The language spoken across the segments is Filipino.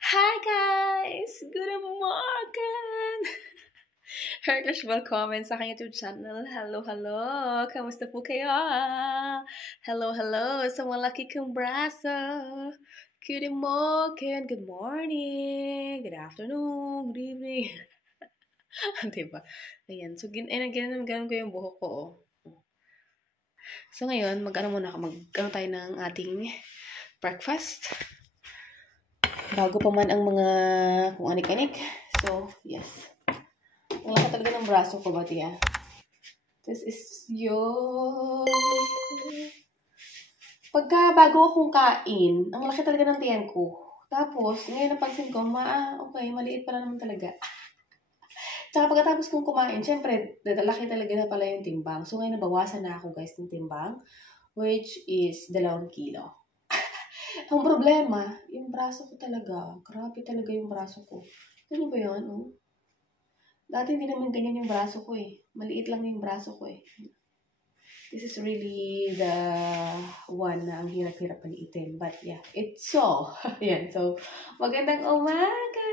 Hi guys! Good morning! Herklash welcome sa aking YouTube channel. Hello, hello! Kamusta po kayo? Hello, hello sa malaki kong braso. Good morning, good morning, good afternoon, good evening. Diba? Ayan. So, ganun ko yung buhok ko. So, ngayon, mag-ano tayo ng ating breakfast. Bago pa man ang mga kung anik-anik. So, yes. Ang laki talaga ng braso ko, Batia. This is your... Pagka bago akong kain, ang laki talaga ng tiyan ko. Tapos, ngayon napansin ko, okay, maliit pala naman talaga. Tsaka pagkatapos kong kumain, syempre, laki talaga na pala yung timbang. So, ngayon nabawasan na ako, guys, ng timbang, which is 2 kilo. Ang problema, yung braso ko talaga. Grabe talaga yung braso ko. Ano ba yun? Oh? Dati hindi naman ganyan yung braso ko eh. Maliit lang yung braso ko eh. This is really the one na ang hirap-hirap paliitin. But yeah, it's so. Yan. So, magandang umaga!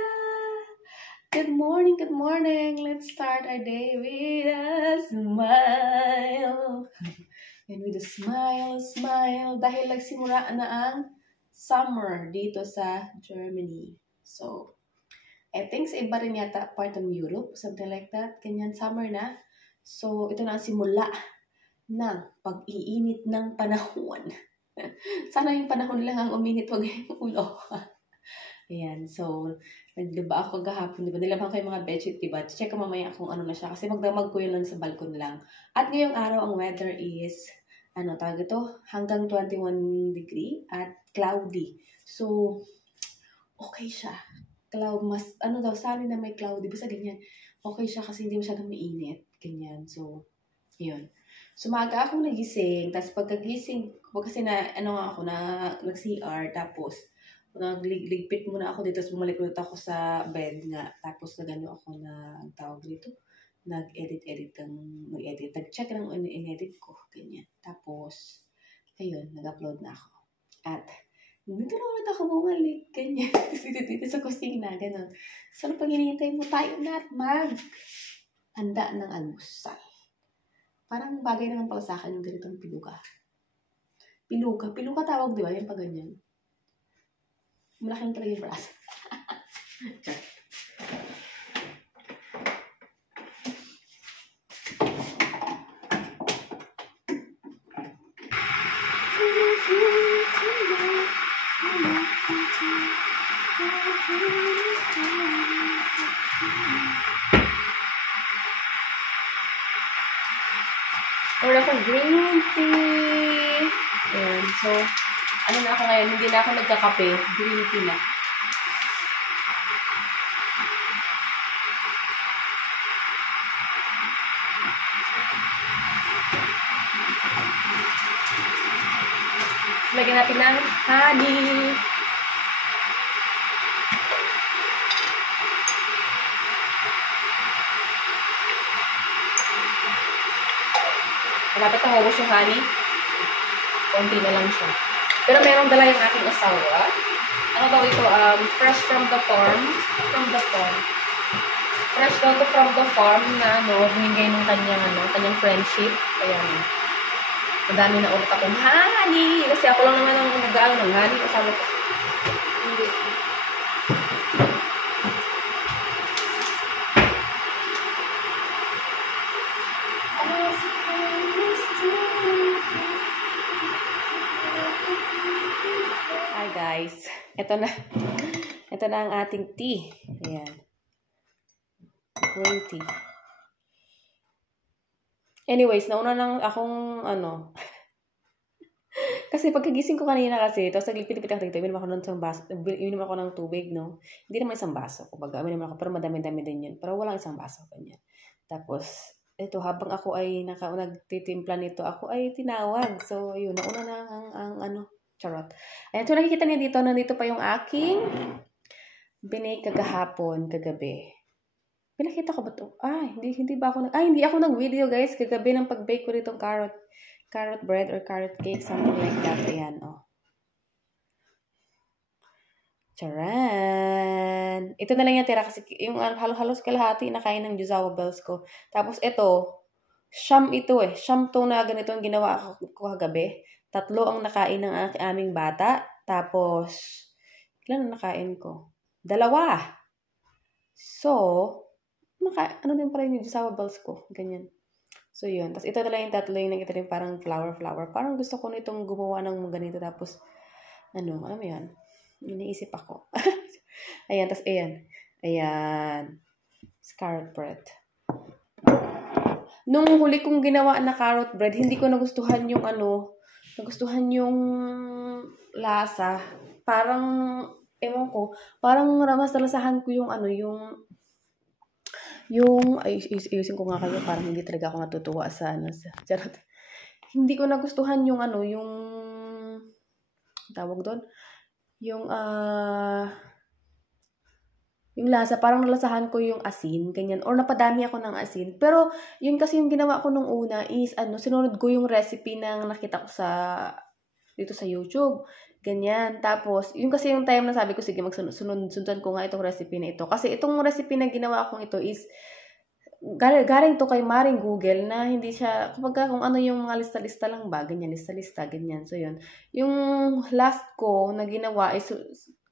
Good morning, good morning. Let's start our day with a smile. And with a smile, smile. Dahil nagsimula na ang summer dito sa Germany. So, I think sa iba rin yata part of Europe, something like that. Ganyan, summer na. So, ito na ang simula ng pag-iinit ng panahon. Sana yung panahon lang ang uminit, wag yung ulo. Ayan, so, nagdiba ako gahapon, diba? Nilaban ko yung mga bedsheet, diba? Check ko mamaya kung ano na siya, kasi magdamag ko yun lang sa balkon lang. At ngayong araw, ang weather is, tawag ito, hanggang 21 degree at cloudy. So, okay siya. Sana na may cloudy, basta ganyan. Okay siya kasi hindi masyadong mainit. Ganyan, so, yun. So, maaga akong nagising, tapos pagkagising ko, kasi nag-CR, tapos, nagligpit muna ako dito, tapos bumalik ulit ako sa bed nga, tapos nag-ano ako na, tawag dito, nag-edit, nag-check ng in-edit ko, ganyan. Tapos, ayun, nag-upload na ako. At, dito na ulit ako bumalik, ganyan. dito sa kusina, gano'n. So, ano pag hinihintay mo tayo na handa ng almusal. Parang bagay naman pala sa akin yung ganitong piluka. Piluka tawag, di ba? Yung pag ganyan. Malaking talaga yung braso. Order ko green tea. Ayan. So, ano na ako ngayon? Hindi na ako nagkakape. Green tea na. Lagyan natin ng honey. Malapit na ubos yung honey. Konti na lang siya. Pero meron dala yung aking asawa. Ano daw ito? Fresh from the farm. Fresh daw to from the farm na binigay ng kanyang friendship. Ayan. Madami na ulit akong honey. Kasi ako lang naman ang nag-aano ng honey. Kasama ko. Hi guys. Ito na ang ating tea. Ayan. Green tea. Anyways, nauna nang akong kasi pagkagising ko kanina kasi, tapos naglipit-lipit ako dito, ininom ako ng tubig, no? Hindi naman isang baso. Kumbaga, ininom ako, pero madami-dami din yun. Pero walang isang baso, ganyan. Tapos, ito, habang ako ay nagtitimpla nito, ako ay tinawag. So, yun, nauna na ang charot. Ayan, so nakikita niyo dito, nandito pa yung aking binake kagabi. Pinakita ko ba ito? Hindi ako nag-video guys, kagabi ng pag-bake ko nitong carrot bread or carrot cake, something like that. Ayan, oh. Charan! ganyan. Ito na lang yung tira kasi yung halos kalahati na kain ng Jozawa Bells ko. Tapos ito, siyam ito eh. Siyam to na ganito ang ginawa ko kagabi. 3 ang nakain ng aming bata. Tapos, ilan ang nakain ko? 2. So, ano din pala yung Jozawa Bells ko. Ganyan. So, yun. Tapos ito na lang yung 3 yung nakita rin parang flower. Parang gusto ko nitong gumawa ng ganito. Tapos, alam mo yan? Iniisip ako. Ayan, tas ayan. Ayan. Carrot bread. Nung huli kong ginawa na carrot bread, hindi ko nagustuhan yung lasa. Parang, ewan ko, parang mas nalasahan ko yung ayusin ko nga kayo, parang hindi talaga ako natutuwa sa charot. Hindi ko nagustuhan yung tawag doon, yung lasa, parang nalasahan ko yung asin, ganyan, or napadami ako ng asin. Pero, yun kasi yung ginawa ko nung una is, sinunod ko yung recipe na nakita ko dito sa YouTube. Ganyan. Tapos, yun kasi yung time na sabi ko, sige, sundan ko nga itong recipe na ito. Kasi itong recipe na ginawa kong ito is, galing to kay Maring Google na hindi siya, kapag kung ano yung mga lista-lista lang ba, ganyan, lista-lista, ganyan. So, yun. Yung last ko na ginawa is,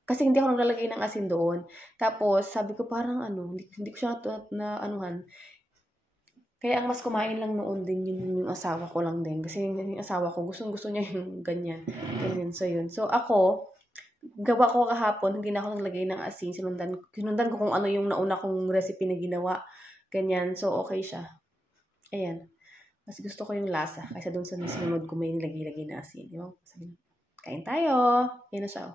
kasi hindi ako naglalagay ng asin doon. Tapos, sabi ko parang hindi ko siya na anuhan. Kaya ang mas kumain lang noon din yung asawa ko lang din. Kasi yung asawa ko, gustong-gusto niya yung ganyan. Ganyan. So, yun. So, ako, gawa ko kahapon, hindi na ako naglagay ng asin. Sinundan ko kung ano yung nauna kong recipe na ginawa. Ganyan. So, okay siya. Ayan. Mas gusto ko yung lasa. Kaysa doon sa sinunod ko may nilagay-lagay na asin. Di ba? Sabi, kain tayo. Yan na siya.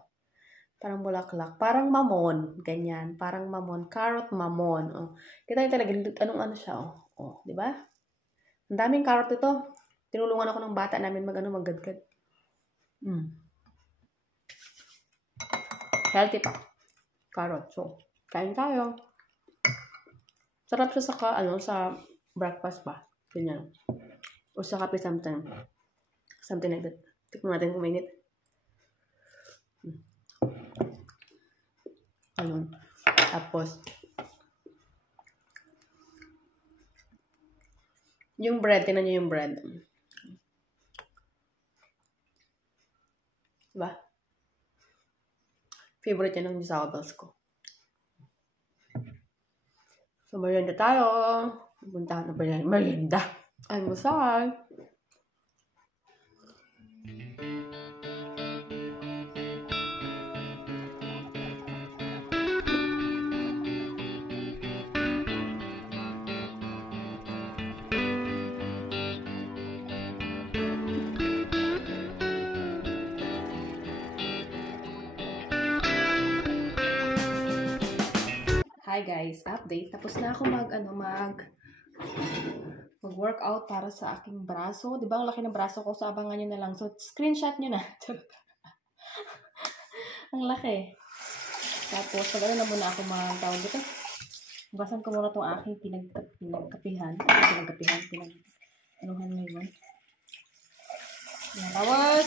Parang bulaklak. Parang mamon. Ganyan. Parang mamon. Carrot mamon. Oh. Kita niyo talaga anong siya. Oh, di ba? Ang daming carrot ito. Tinulungan ako ng bata namin maggadgad. Healthy pa. Carrot. So, kain tayo. Sarap siya sa breakfast ba? Ganyan. O sa kape something. Something like that. Tikman natin kung mainit. Ayun. Tapos, yung bread, tingnan nyo yung bread. Diba? Favorite yan ng Jozawa Bells ko. So, merienda tayo. Puntahan na ba yan? Merienda. Almusal. Hi guys, update. Tapos na ako mag-workout para sa aking braso. Di ba ang laki ng braso ko? So, abangan nyo na lang. So, screenshot nyo na. Ang laki. Tapos, pag na muna ako tawag dito. Basan ko muna itong aking pinagkapihan. Anuhan mo yun. Tapos,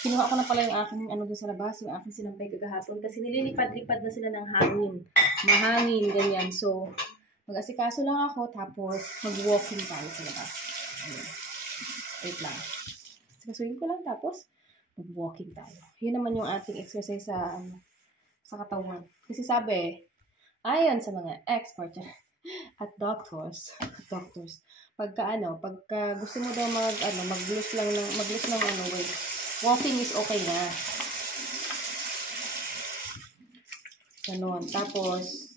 kinuha ko na pala yung aking doon sa labas, yung aking sinampay kagahapon. Kasi nililipad-lipad na sila ng hangin. Mahangin, ganyan. So, mag-asikaso lang ako, tapos mag-walking tayo sa labas. Wait lang. Sikasuhin ko lang, tapos mag-walking tayo. Yun naman yung ating exercise sa katawan. Kasi sabi, ayon sa mga expert at doctors, pagka gusto mo daw mag-lose ng weight, walking is okay na. Ganon. Tapos,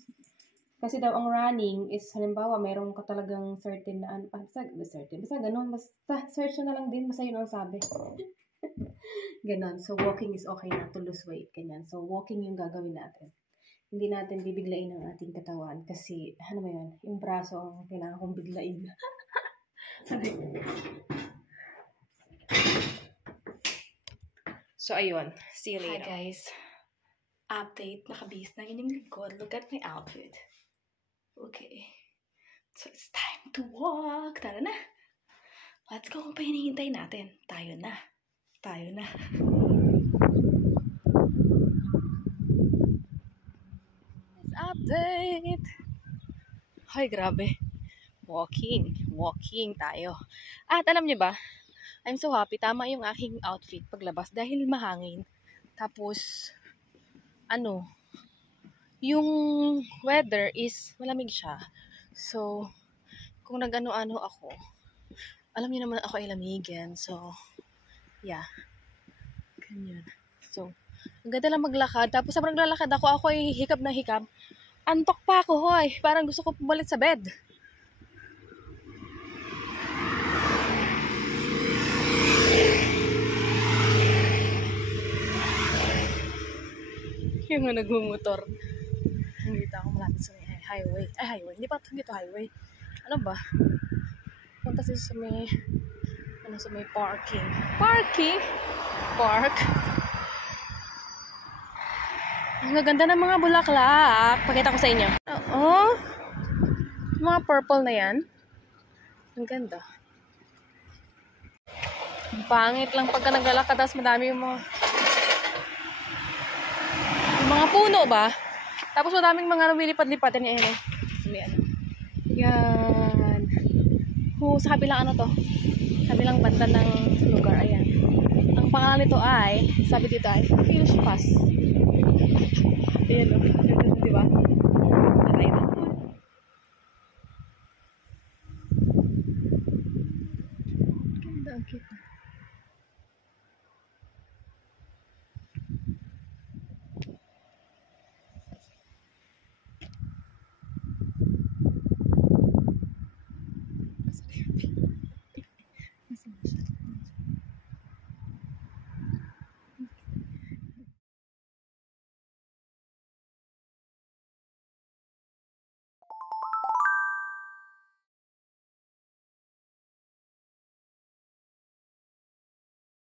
kasi daw ang running is, halimbawa, mayroon ka talagang certain na, basta ganon, basta search na lang din, basta yun ang sabi. Ganon. So, walking is okay na to lose weight. Ganyan. So, walking yung gagawin natin. Hindi natin bibiglain ang ating katawan kasi, yung braso ang kailangan kong biglain. So, ayun. See you later. Hi guys. Update. Nakabihis na yun yung likod. Look at my outfit. Okay. So, it's time to walk. Tara na. Let's go. Kung pa hinihintay natin. Tayo na. update. Ay, grabe. Walking tayo. At alam niyo ba, I'm so happy. Tama yung aking outfit paglabas dahil mahangin. Tapos, yung weather is malamig siya. So, kung nag-ano-ano ako, alam niyo naman ako ay lamigan. So, yeah. Ganyan. So, ang ganda lang maglakad. Tapos habang naglalakad ako ay hikab na hikab. Antok pa ako, hoy. Parang gusto ko pumalit sa bed. Yung mga nagmumotor. Nandito ako malapit sa may highway. Ay, highway. Hindi pa dito highway. Ano ba? Punta sa may sa may parking. Park. Ang ganda ng mga bulaklak. Pakita ko sa inyo. Oo. Mga purple na yan. Ang ganda. Ang pangit lang pagka naglalakad. Tapos madami yung mga puno ba? Tapos madaming mga lumilipad-lipad. Yan. Yan. Sa kabilang kabilang banda ng lugar. Ayan. Ang pangalan nito ay, sabi dito ay, Fish Pass.